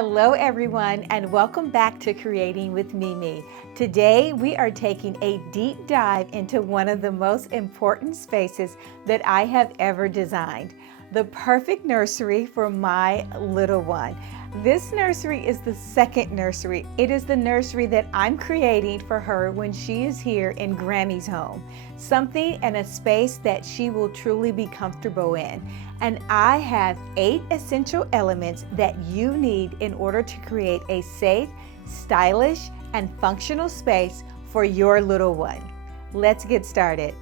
Hello everyone, and welcome back to Creating with Mimi. Today we are taking a deep dive into one of the most important spaces that I have ever designed, the perfect nursery for my little one. This nursery is the second nursery. It is the nursery that I'm creating for her when she is here in Granny's home. Something and a space that she will truly be comfortable in. And I have 8 essential elements that you need in order to create a safe, stylish, and functional space for your little one. Let's get started.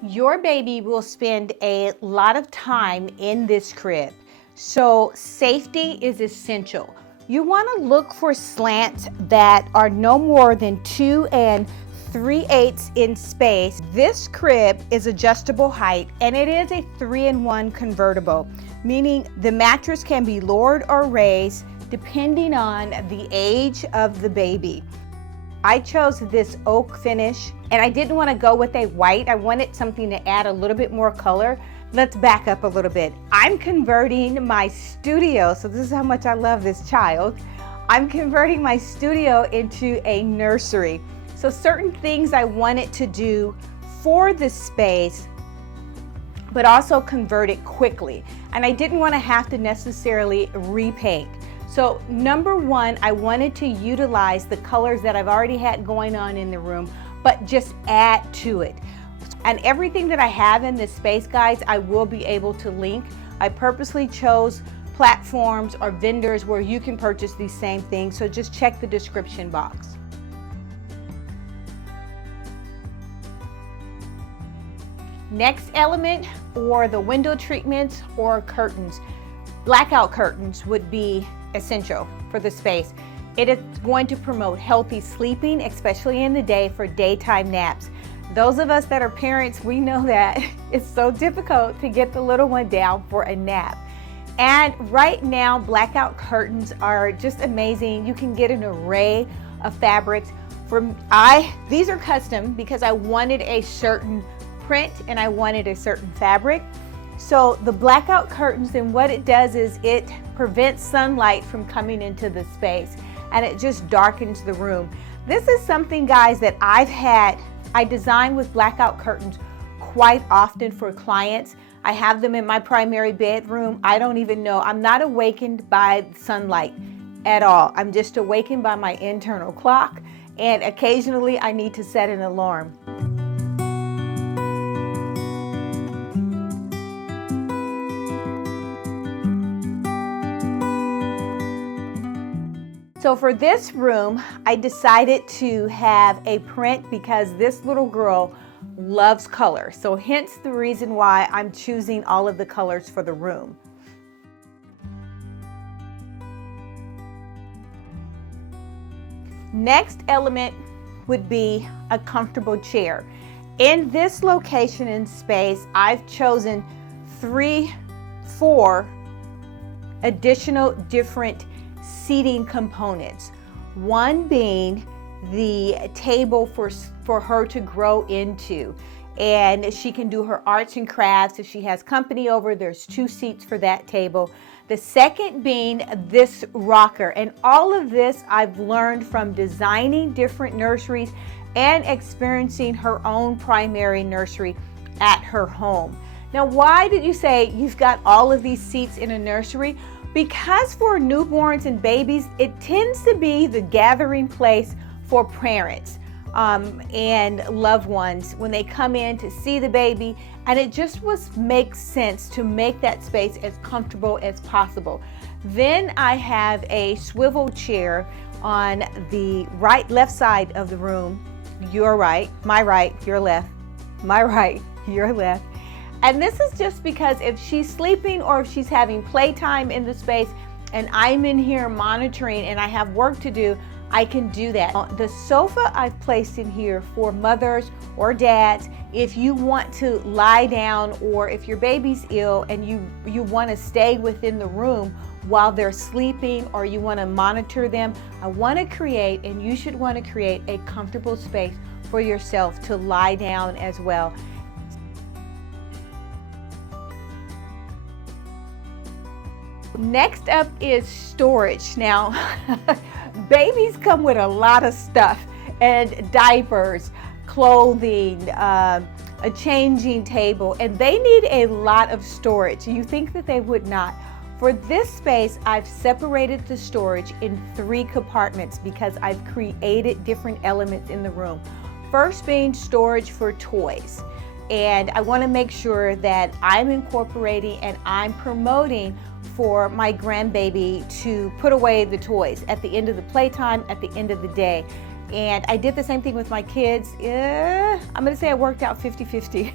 Your baby will spend a lot of time in this crib, so safety is essential. You want to look for slants that are no more than 2 3/8 in space. This crib is adjustable height and it is a 3-in-1 convertible, meaning the mattress can be lowered or raised depending on the age of the baby. I chose this oak finish and I didn't want to go with a white. I wanted something to add a little bit more color. Let's back up a little bit. I'm converting my studio, so this is how much I love this child. I'm converting my studio into a nursery. So certain things I wanted to do for this space, but also convert it quickly. And I didn't want to have to necessarily repaint. So number one, I wanted to utilize the colors that I've already had going on in the room, but just add to it. And everything that I have in this space, guys, I will be able to link. I purposely chose platforms or vendors where you can purchase these same things, so just check the description box. Next element, or the window treatments or curtains. Blackout curtains would be essential for the space. It is going to promote healthy sleeping, especially in the day for daytime naps. Those of us that are parents, we know that it's so difficult to get the little one down for a nap. And right now, blackout curtains are just amazing. You can get an array of fabrics. These are custom because I wanted a certain print and I wanted a certain fabric. So the blackout curtains, and what it does is it prevents sunlight from coming into the space and it just darkens the room. This is something, guys, that I design with blackout curtains quite often for clients. I have them in my primary bedroom. I don't even know. I'm not awakened by sunlight at all. I'm just awakened by my internal clock, and occasionally I need to set an alarm. So for this room, I decided to have a print because this little girl loves color. So hence the reason why I'm choosing all of the colors for the room. Next element would be a comfortable chair. In this location in space, I've chosen 4 additional different seating components. One being the table for her to grow into, and she can do her arts and crafts. If she has company over, there's 2 seats for that table. The second being this rocker, and all of this I've learned from designing different nurseries and experiencing her own primary nursery at her home. Now, why did you say you've got all of these seats in a nursery? Because for newborns and babies, it tends to be the gathering place for parents and loved ones when they come in to see the baby, and it just makes sense to make that space as comfortable as possible. Then I have a swivel chair on the left side of the room. Your right, my right, your left, my right, your left. And this is just because if she's sleeping or if she's having playtime in the space and I'm in here monitoring and I have work to do, I can do that. The sofa I've placed in here for mothers or dads, if you want to lie down, or if your baby's ill and you want to stay within the room while they're sleeping, or you want to monitor them, I want to create, and you should want to create, a comfortable space for yourself to lie down as well. Next up is storage. Now, babies come with a lot of stuff, and diapers, clothing, a changing table, and they need a lot of storage. You think that they would not. For this space, I've separated the storage in 3 compartments because I've created different elements in the room. First being storage for toys. And I want to make sure that I'm incorporating and I'm promoting for my grandbaby to put away the toys at the end of the playtime, at the end of the day. And I did the same thing with my kids. I'm going to say it worked out 50-50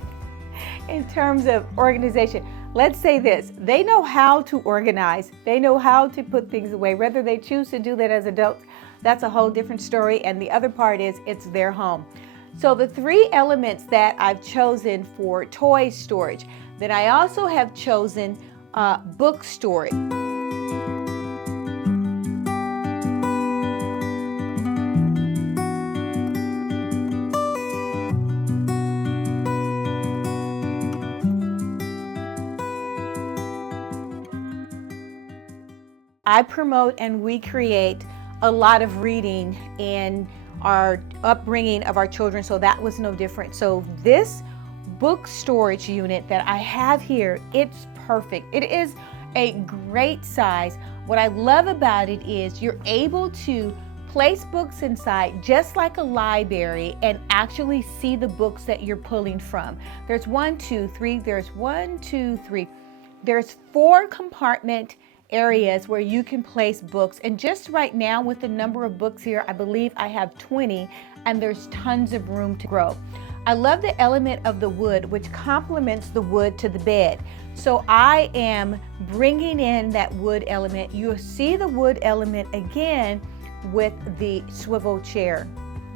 in terms of organization. Let's say this, they know how to organize. They know how to put things away. Whether they choose to do that as adults, that's a whole different story. And the other part is it's their home. So the 3 elements that I've chosen for toy storage, then I also have chosen book storage. I promote and we create a lot of reading in our upbringing of our children, so that was no different. So this book storage unit that I have here, it's perfect. It is a great size. What I love about it is you're able to place books inside just like a library and actually see the books that you're pulling from. There's 1, 2, 3, there's 1, 2, 3. There's 4 compartment areas where you can place books, and just right now with the number of books here, I believe I have 20, and there's tons of room to grow. I love the element of the wood, which complements the wood to the bed. So I am bringing in that wood element. You'll see the wood element again with the swivel chair.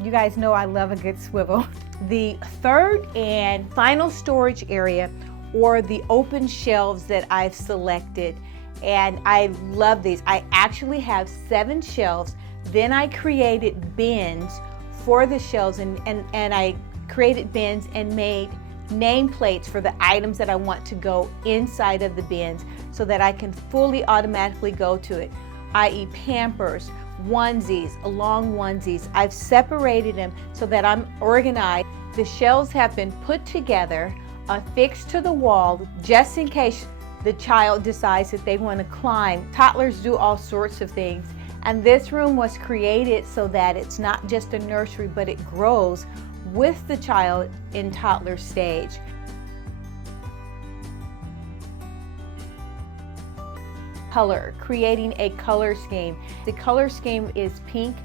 You guys know I love a good swivel. The third and final storage area, or the open shelves that I've selected, and I love these. I actually have 7 shelves. Then I created bins for the shelves, and I created bins and made nameplates for the items that I want to go inside of the bins so that I can fully automatically go to it, i.e. Pampers, onesies, long onesies. I've separated them so that I'm organized. The shelves have been put together, affixed to the wall, just in case the child decides that they want to climb. Toddlers do all sorts of things, and this room was created so that it's not just a nursery, but it grows with the child in toddler stage. Color, creating a color scheme. The color scheme is pink.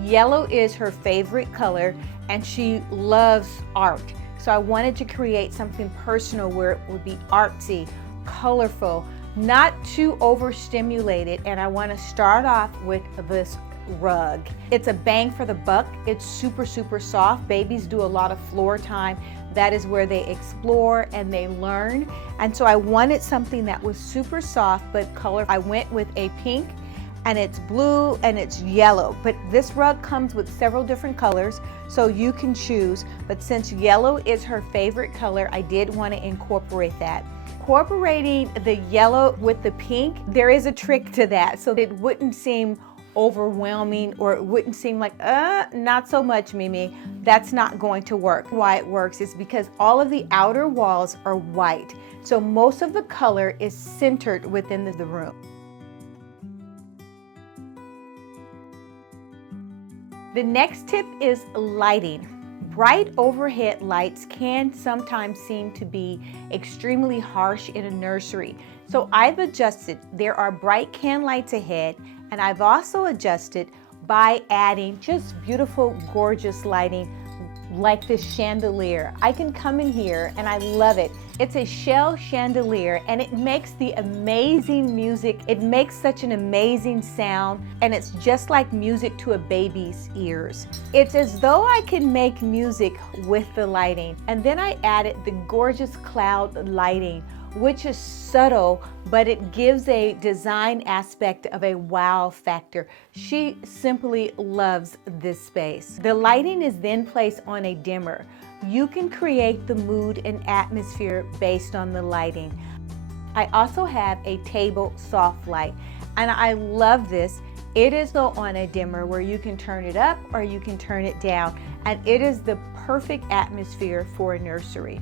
Yellow is her favorite color, and she loves art. So I wanted to create something personal where it would be artsy, colorful, not too overstimulated, and I want to start off with this rug. It's a bang for the buck. It's super soft. Babies do a lot of floor time. That is where they explore and they learn, and so I wanted something that was super soft but colorful. I went with a pink, and it's blue and it's yellow, but this rug comes with several different colors, so you can choose, but since yellow is her favorite color, I did want to incorporate that. Incorporating the yellow with the pink, there is a trick to that, so it wouldn't seem overwhelming, or it wouldn't seem like, not so much, Mimi. That's not going to work. Why it works is because all of the outer walls are white, so most of the color is centered within the room. The next tip is lighting. Bright overhead lights can sometimes seem to be extremely harsh in a nursery. So I've adjusted. There are bright can lights ahead, and I've also adjusted by adding just beautiful, gorgeous lighting like this chandelier. I can come in here and I love it. It's a shell chandelier, and it makes the amazing music. It makes such an amazing sound, and it's just like music to a baby's ears. It's as though I can make music with the lighting. And then I added the gorgeous cloud lighting, which is subtle, but it gives a design aspect of a wow factor. She simply loves this space. The lighting is then placed on a dimmer. You can create the mood and atmosphere based on the lighting. I also have a table soft light, and I love this. It is though on a dimmer where you can turn it up or you can turn it down, and it is the perfect atmosphere for a nursery.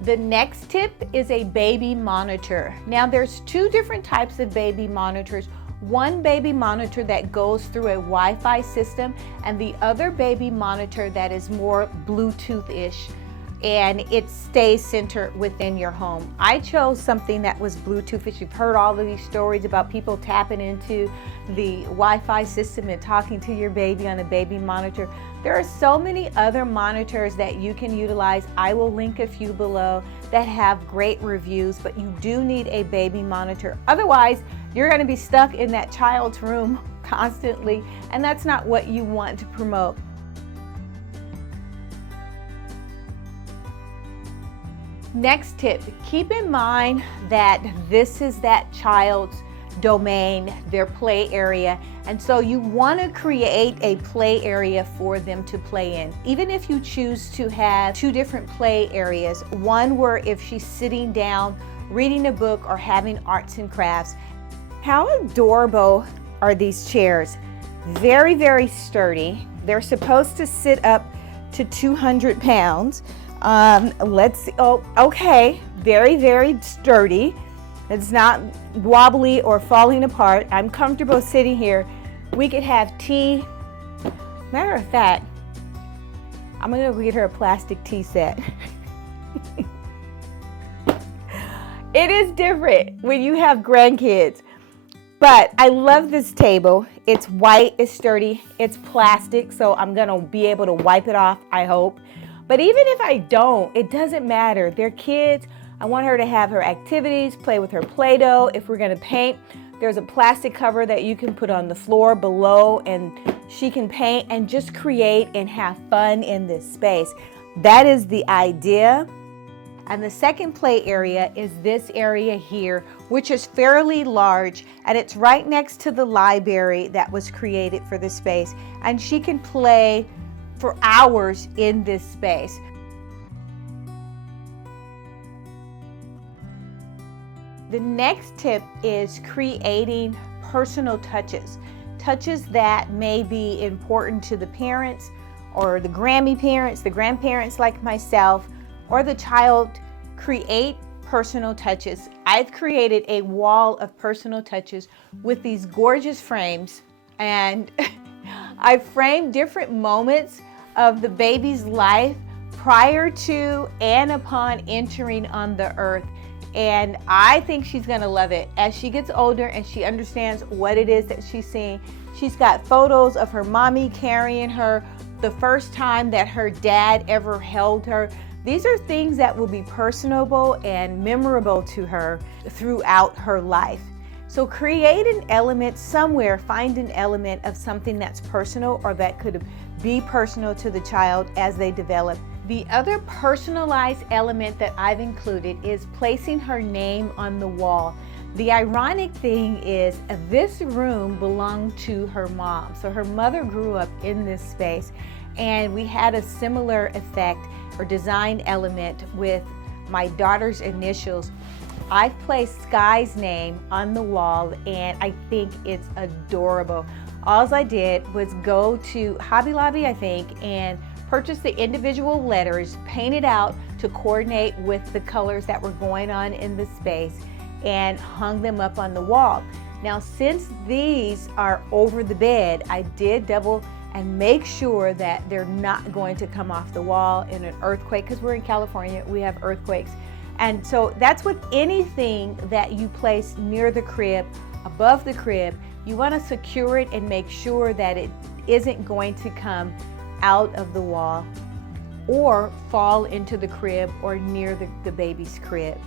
The next tip is a baby monitor. Now there's two different types of baby monitors. One baby monitor that goes through a Wi-Fi system, and the other baby monitor that is more Bluetooth-ish, and it stays centered within your home. I chose something that was Bluetooth-ish. You've heard all of these stories about people tapping into the Wi-Fi system and talking to your baby on a baby monitor. There are so many other monitors that you can utilize. I will link a few below that have great reviews, but you do need a baby monitor. Otherwise, you're going to be stuck in that child's room constantly, and that's not what you want to promote. Next tip, keep in mind that this is that child's domain, their play area, and so you want to create a play area for them to play in. Even if you choose to have two different play areas, one where if she's sitting down reading a book or having arts and crafts. How adorable are these chairs? Very, very sturdy. They're supposed to sit up to 200 pounds. Let's see. Oh, okay. Very, very sturdy. It's not wobbly or falling apart. I'm comfortable sitting here. We could have tea. Matter of fact, I'm gonna go get her a plastic tea set. It is different when you have grandkids. But I love this table. It's white, it's sturdy, it's plastic, so I'm gonna be able to wipe it off, I hope. But even if I don't, it doesn't matter. They're kids. I want her to have her activities, play with her Play-Doh. If we're gonna paint, there's a plastic cover that you can put on the floor below, and she can paint and just create and have fun in this space. That is the idea. And the second play area is this area here, which is fairly large, and it's right next to the library that was created for the space. And she can play for hours in this space. The next tip is creating personal touches. Touches that may be important to the parents or the grandparents, the grandparents like myself, or the child. Create personal touches. I've created a wall of personal touches with these gorgeous frames, and I framed different moments of the baby's life prior to and upon entering on the earth. And I think she's gonna love it. As she gets older and she understands what it is that she's seeing, she's got photos of her mommy carrying her, the first time that her dad ever held her. These are things that will be personable and memorable to her throughout her life. So create an element somewhere, find an element of something that's personal or that could be personal to the child as they develop. The other personalized element that I've included is placing her name on the wall. The ironic thing is this room belonged to her mom. So her mother grew up in this space, and we had a similar effect or design element with my daughter's initials. I've placed Sky's name on the wall, and I think it's adorable. All I did was go to Hobby Lobby, I think, and purchase the individual letters, paint it out to coordinate with the colors that were going on in the space, and hung them up on the wall. Now, since these are over the bed, I did double and make sure that they're not going to come off the wall in an earthquake, because we're in California, we have earthquakes. And so that's with anything that you place near the crib, above the crib. You want to secure it and make sure that it isn't going to come out of the wall or fall into the crib or near the baby's crib.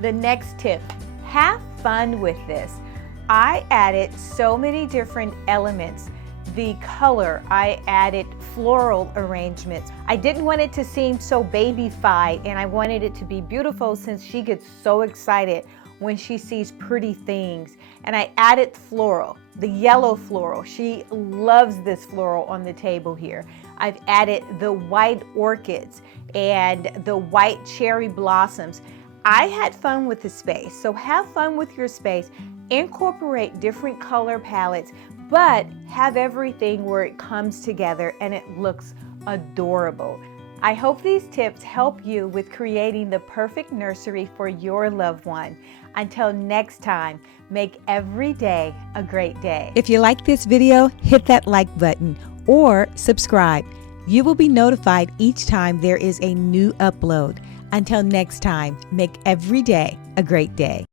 The next tip, have fun with this. I added so many different elements. The color, I added floral arrangements. I didn't want it to seem so baby-fied, and I wanted it to be beautiful since she gets so excited when she sees pretty things. And I added floral, the yellow floral. She loves this floral on the table here. I've added the white orchids and the white cherry blossoms. I had fun with the space, so have fun with your space. Incorporate different color palettes, but have everything where it comes together and it looks adorable. I hope these tips help you with creating the perfect nursery for your loved one. Until next time, make every day a great day. If you like this video, hit that like button or subscribe. You will be notified each time there is a new upload. Until next time, make every day a great day.